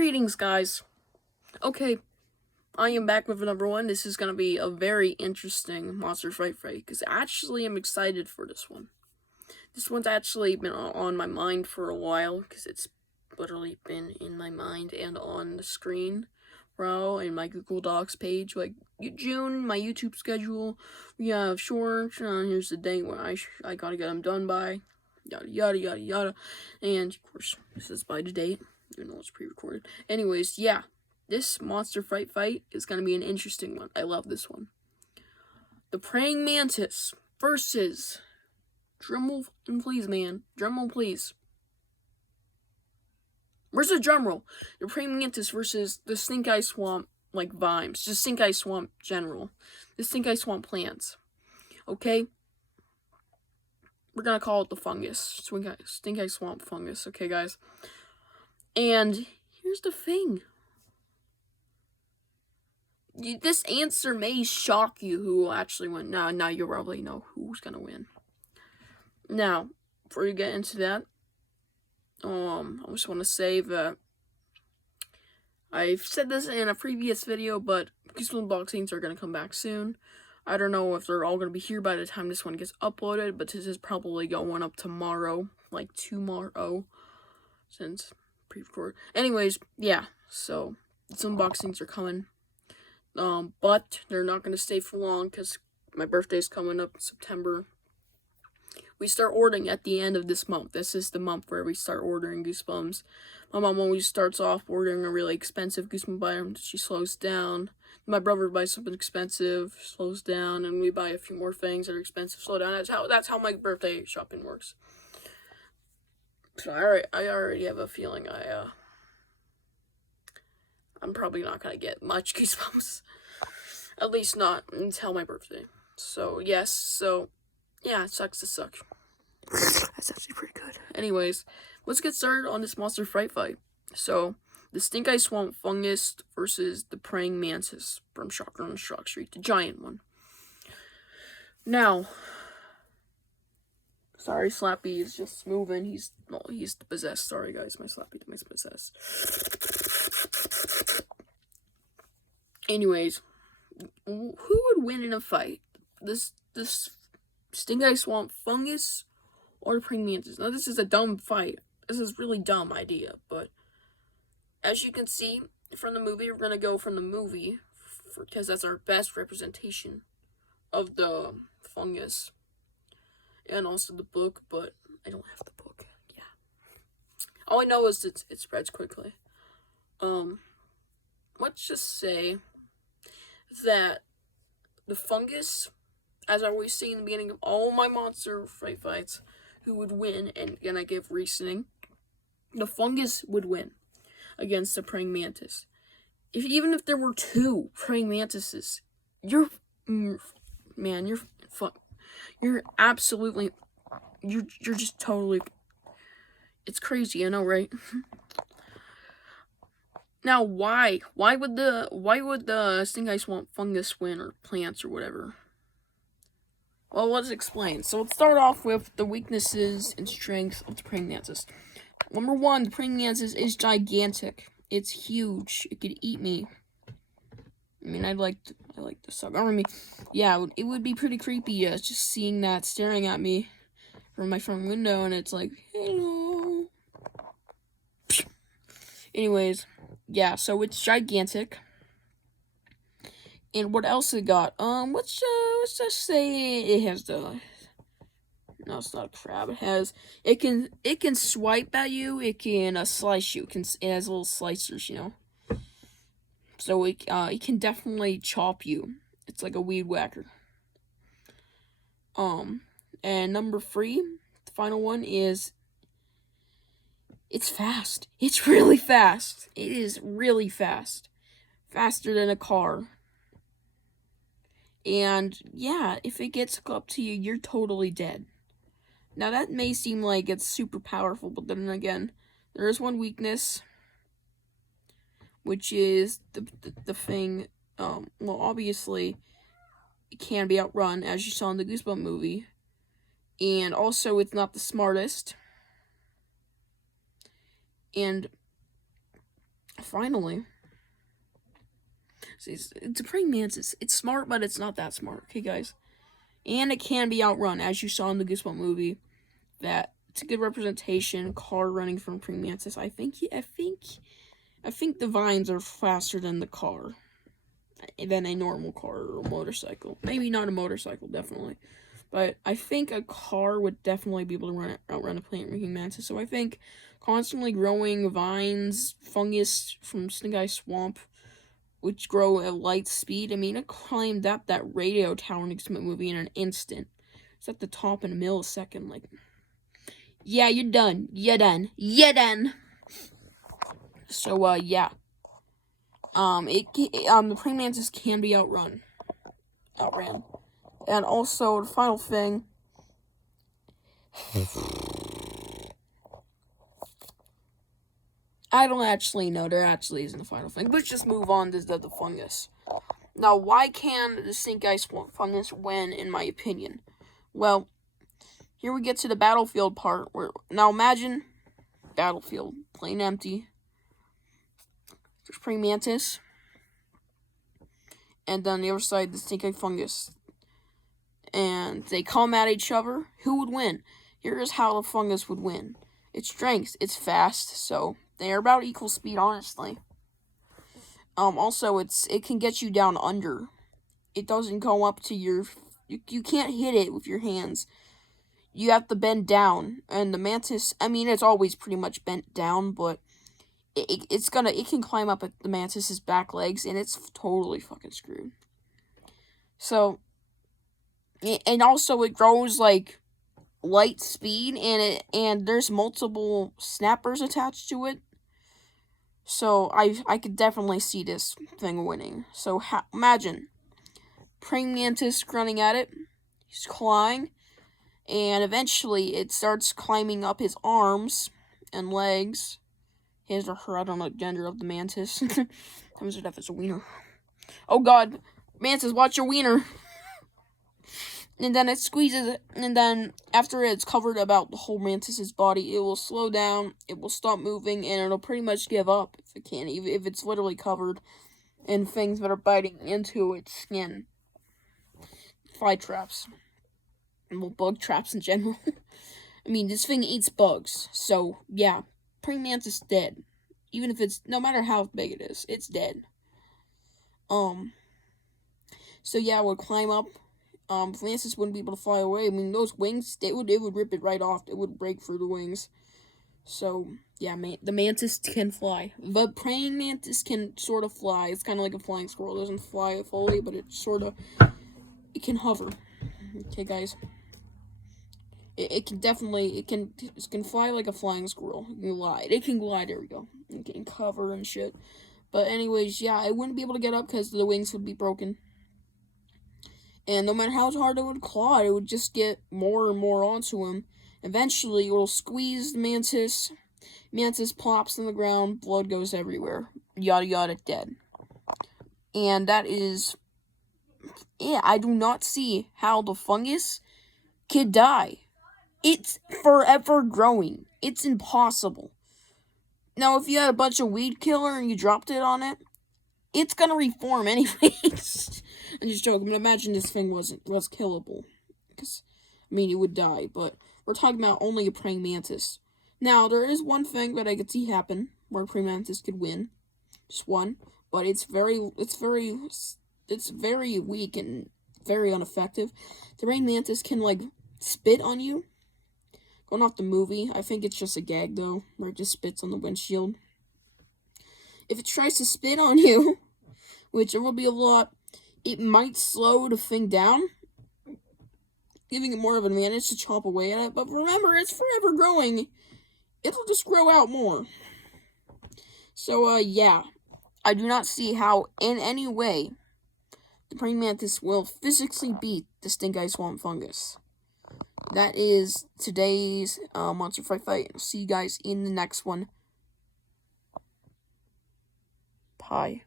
Greetings, guys. Okay, I am back with number one. This is going to be a very interesting Monster Fright because actually I'm excited for this one. This one's actually been on my mind for a while because it's literally been in my mind and on the screen, in my Google Docs page. Like June, my YouTube schedule. We have shorts. Here's the date when I gotta get them done by. Yada yada yada yada. And of course, this is by the date. Even though it's pre-recorded. Anyways, yeah. This Monster Fright fight is going to be an interesting one. I love this one. The Praying Mantis versus... Drumroll, please, man. Drumroll, please. Where's the drumroll? The Praying Mantis versus the Stinkeye Swamp, vibes. Just Stinkeye Swamp general. The Stinkeye Swamp plants. Okay? We're going to call it the fungus. Stinkeye Swamp fungus. Okay, guys? And here's the thing. This answer may shock you who will actually win. Now you probably know who's going to win. Now, before you get into that, I just want to say that I've said this in a previous video, but Goosebumps unboxings are going to come back soon. I don't know if they're all going to be here by the time this one gets uploaded, but this is probably going up tomorrow, tomorrow, since pre-record. Anyways, yeah, so some unboxings are coming. But they're not going to stay for long because my birthday's coming up in September. We start ordering at the end of this month. This is the month where we start ordering Goosebumps. My mom always starts off ordering a really expensive Goosebumps item. She slows down. My brother buys something expensive, slows down, and we buy a few more things that are expensive, slow down. That's how my birthday shopping works. So I already have a feeling I'm probably not going to get much Goosebumps. At least not until my birthday. So, yes. Yeah, it sucks to suck. That's actually pretty good. Anyways, let's get started on this Monster Fright fight. So, the Stinkeye Swamp Fungus versus the Praying Mantis from Shocker on Shock Street, the giant one. Now, sorry, Slappy is just moving. He's possessed. Sorry, guys, my Slappy is possessed. Anyways, who would win in a fight? This Stinkeye Swamp Fungus or the Praying Mantis? Now, this is a dumb fight. This is a really dumb idea, but as you can see from the movie, we're going to go from the movie because that's our best representation of the fungus. And also the book, but I don't have the book. Yeah. All I know is it spreads quickly. Let's just say that the fungus, as I always say in the beginning of all my Monster Fright fights, who would win, and again I give reasoning, the fungus would win against the Praying Mantis. Even if there were two Praying Mantises, you're absolutely, you're just totally, it's crazy, I know, right? Now, why would the Stinkeye Swamp Fungus win, or plants, or whatever? Well, let's explain. So let's start off with the weaknesses and strengths of the Praying Mantis. Number one, the Praying Mantis is gigantic. It's huge. It could eat me. I mean, I like the suck. I mean, yeah, it would be pretty creepy just seeing that staring at me from my front window, and it's like, hello. Anyways, yeah, so it's gigantic. And what else it got? Let's just say it has the... No, it's not a crab. It can swipe at you. It can slice you. It has little slicers, you know. So it can definitely chop you. It's like a weed whacker. And number 3, the final one is, it's fast. It's really fast. It is really fast. Faster than a car. And yeah, if it gets up to you, you're totally dead. Now that may seem like it's super powerful, but then again, there is one weakness, which is the thing. Well, obviously, it can be outrun, as you saw in the Goosebumps movie, and also it's not the smartest. And Finally. See, it's a praying mantis. It's smart, but it's not that smart. Okay, guys. And it can be outrun, as you saw in the Goosebumps movie. That it's a good representation. Car running from praying mantis. I think the vines are faster than the car, than a normal car or a motorcycle. Maybe not a motorcycle, definitely. But I think a car would definitely be able to outrun a praying mantis. So I think constantly growing vines, fungus from Stinkeye Swamp, which grow at light speed. I mean, it climbed up that radio tower in the Goosebumps movie in an instant. It's at the top in a millisecond. Like, yeah, you're done. You're done. You're done. So, yeah. The praying mantis can be outran. And also, the final thing. I don't actually know. There actually isn't a final thing. Let's just move on to the fungus. Now, why can the Stinkeye Swamp fungus win, in my opinion? Well, here we get to the battlefield part. Now, imagine battlefield, plain empty. There's praying mantis. And then the other side, the Stinkeye fungus. And they come at each other. Who would win? Here is how the fungus would win. Its strength, it's fast, so they are about equal speed, honestly. Also, it can get you down under. It doesn't go up to your... You can't hit it with your hands. You have to bend down. And the mantis, I mean, it's always pretty much bent down, but it can climb up at the mantis's back legs, and it's totally fucking screwed. So, and also it grows like light speed, and there's multiple snappers attached to it. So I could definitely see this thing winning. So imagine praying mantis running at it. He's clawing, and eventually it starts climbing up his arms and legs. His or her, I don't know the gender of the mantis. Comes it if it's a wiener. Oh god, mantis, watch your wiener. And then it squeezes it, and then after it's covered about the whole mantis's body, it will slow down, it will stop moving, and it'll pretty much give up if it can, even if it's literally covered in things that are biting into its skin. Fly traps. And well, bug traps in general. I mean, this thing eats bugs, so yeah, praying mantis dead. Even if it's, no matter how big it is, it's dead. So yeah, it would climb up. Mantis wouldn't be able to fly away. I mean, those wings, it would rip it right off. It would break through the wings. So, yeah, the mantis can fly. The praying mantis can sort of fly. It's kind of like a flying squirrel. It doesn't fly fully, but it can hover. Okay, guys. It can fly like a flying squirrel. It can glide, there we go. It can cover and shit. But anyways, yeah, it wouldn't be able to get up because the wings would be broken. And no matter how hard it would claw, it would just get more and more onto him. Eventually, it will squeeze the mantis. Mantis plops on the ground. Blood goes everywhere. Yada yada, dead. And that is... Yeah, I do not see how the fungus could die. It's forever growing. It's impossible. Now, if you had a bunch of weed killer and you dropped it on it, it's gonna reform anyways. I'm just joking, but imagine this thing was killable. Because, I mean, it would die, but we're talking about only a praying mantis. Now, there is one thing that I could see happen, where a praying mantis could win. Just one. But it's very weak and very ineffective. The praying mantis can, like, spit on you. Going off the movie, I think it's just a gag, though, where it just spits on the windshield. If it tries to spit on you, which there will be a lot, it might slow the thing down, giving it more of an advantage to chomp away at it. But remember, it's forever growing. It'll just grow out more. So, yeah. I do not see how, in any way, the praying mantis will physically beat the Stinkeye Swamp fungus. That is today's Monster Fright fight. I'll see you guys in the next one. Bye.